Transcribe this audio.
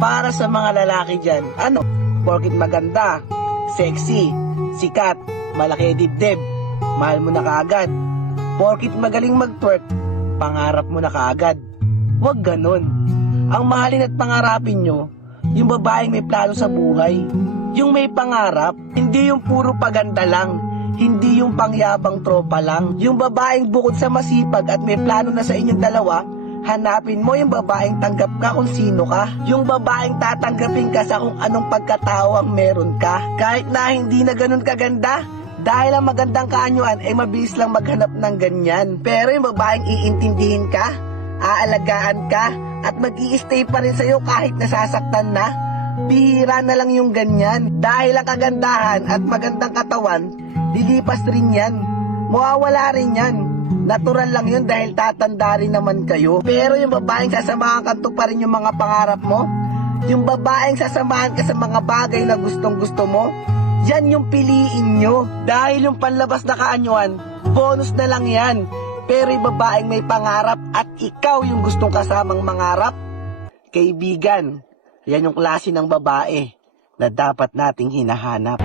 Para sa mga lalaki dyan, ano? Porkit maganda, sexy, sikat, malaki dibdib, mahal mo na kaagad. Porkit magaling mag-twerk, pangarap mo na kaagad. Huwag ganun. Ang mahalin at pangarapin nyo, yung babaeng may plano sa buhay. Yung may pangarap, hindi yung puro paganda lang. Hindi yung pangyabang tropa lang. Yung babaeng bukod sa masipag at may plano na sa inyong dalawa, hanapin mo yung babaeng tanggap ka kung sino ka. Yung babaeng tatanggapin ka sa kung anong pagkatao ang meron ka. Kahit na hindi na ganun kaganda, dahil ang magandang kaanyuan ay mabilis lang maghanap ng ganyan. Pero yung babaeng iintindihin ka, aalagaan ka, at mag-i-stay pa rin sa'yo kahit nasasaktan na, bihira na lang yung ganyan. Dahil ang kagandahan at magandang katawan, lilipas rin yan. Mawawala rin yan. Natural lang yun dahil tatanda rin naman kayo. Pero yung babaeng sasamahan ka pa rin yung mga pangarap mo, yung babaeng sasamahan ka sa mga bagay na gustong gusto mo, yan yung piliin nyo. Dahil yung panlabas na kaanyuan, bonus na lang yan. Pero yung babaeng may pangarap at ikaw yung gustong kasamang mangarap, kaibigan, yan yung klase ng babae na dapat nating hinahanap.